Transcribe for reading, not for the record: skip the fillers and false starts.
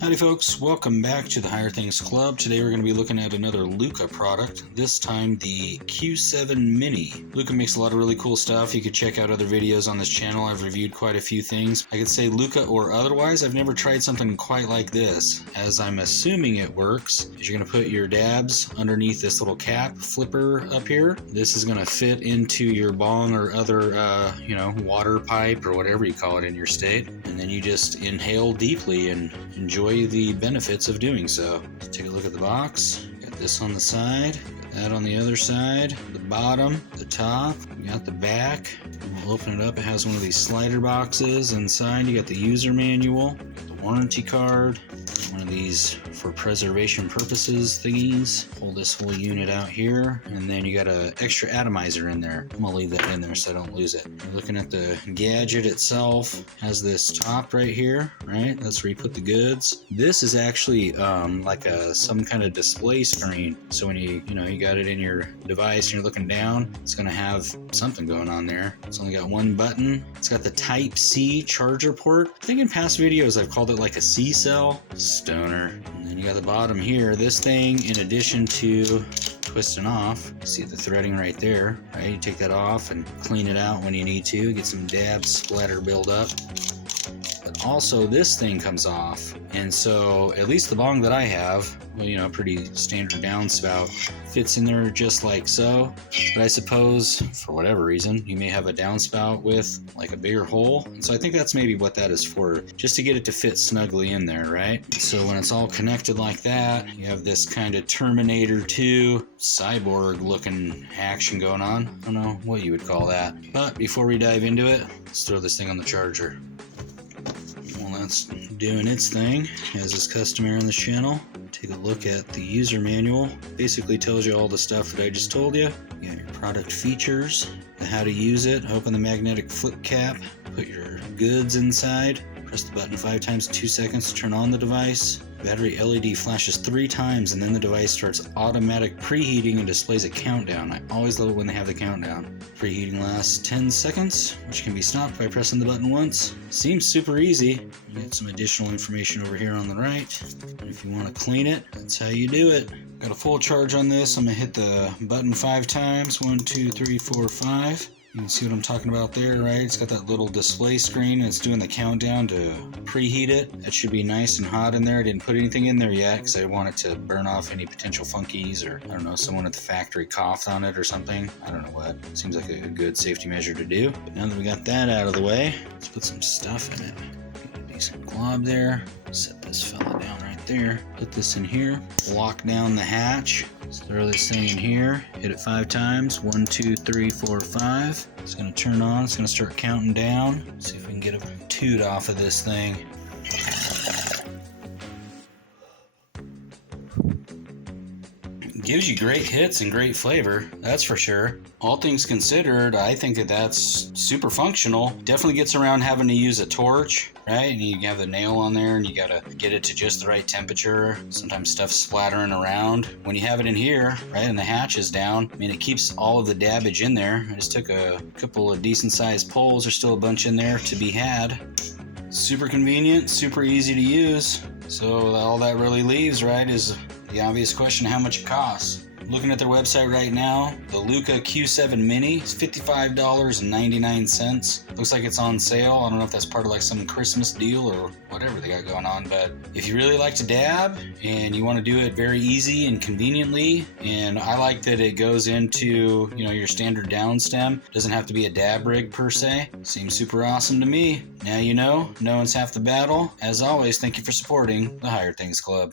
Howdy folks, welcome back to the Higher Things Club. Today we're going to be looking at another Lookah product, this time the Q7 Mini. Lookah makes a lot of really cool stuff. You could check out other videos on this channel. I've reviewed quite a few things. I could say Lookah or otherwise, I've never tried something quite like this. As I'm assuming it works, is you're going to put your dabs underneath this little cap flipper up here. This is going to fit into your bong or other, water pipe or whatever you call it in your state. And then you just inhale deeply and enjoy the benefits of doing so. Let's take a look at the box. Got this on the side, got that on the other side, the bottom, the top, you got the back. We'll open it up. It has one of these slider boxes. Inside you got the user manual, the warranty card, one of these for preservation purposes thingies. Pull this whole unit out here, and then you got an extra atomizer in there. I'm gonna leave that in there so I don't lose it. You're looking at the gadget itself. Has this top right here, right? That's where you put the goods. This is actually like some kind of display screen. So when you got it in your device and you're looking down, it's gonna have something going on there. It's only got one button. It's got the Type-C charger port. I think in past videos I've called it like a C-cell. Stoner. And then you got the bottom here. This thing, in addition to twisting off, you see the threading right there, right? You take that off and clean it out when you need to, get some dab splatter buildup. But also this thing comes off, and so at least the bong that I have, pretty standard downspout, fits in there just like so. But I suppose for whatever reason you may have a downspout with like a bigger hole, and so I think that's maybe what that is for, just to get it to fit snugly in there, right? So when it's all connected like that, you have this kind of Terminator 2 cyborg looking action going on. I don't know what you would call that. But before we dive into it, let's throw this thing on the charger. While that's doing its thing, as is customary on this channel, take a look at the user manual. Basically tells you all the stuff that I just told you. You got your product features, how to use it, open the magnetic flip cap, put your goods inside, press the button 5 times in 2 seconds to turn on the device. Battery LED flashes 3 times, and then the device starts automatic preheating and displays a countdown. I always love it when they have the countdown. Preheating lasts 10 seconds, which can be stopped by pressing the button once. Seems super easy. You get some additional information over here on the right. And if you want to clean it, that's how you do it. Got a full charge on this. I'm going to hit the button 5 times. 1, 2, 3, 4, 5. You can see what I'm talking about there, right? It's got that little display screen and it's doing the countdown to preheat it. That should be nice and hot in there. I didn't put anything in there yet because I want it to burn off any potential funkies, or I don't know, someone at the factory coughed on it or something. I don't know what. Seems like a good safety measure to do. But now that we got that out of the way, let's put some stuff in it. Get a decent glob there. Set this fella down right there. Put this in here. Lock down the hatch. Let's throw this thing in here, hit it 5 times, 1, 2, 3, 4, 5. It's gonna turn on, it's gonna start counting down. See if we can get a toot off of this thing. Gives you great hits and great flavor, that's for sure. All things considered, I think that's super functional. Definitely gets around having to use a torch, right? And you have the nail on there and you gotta get it to just the right temperature. Sometimes stuff's splattering around. When you have it in here, right, and the hatch is down, it keeps all of the dabbage in there. I just took a couple of decent sized pulls. There's still a bunch in there to be had. Super convenient, super easy to use. So all that really leaves, right, is the obvious question, how much it costs. Looking at their website right now, the Lookah Q7 Mini is $55.99. Looks like it's on sale. I don't know if that's part of like some Christmas deal or whatever they got going on, but if you really like to dab and you want to do it very easy and conveniently, and I like that it goes into, your standard down stem. Doesn't have to be a dab rig per se. Seems super awesome to me. Now knowing's half the battle. As always, thank you for supporting the Higher Things Club.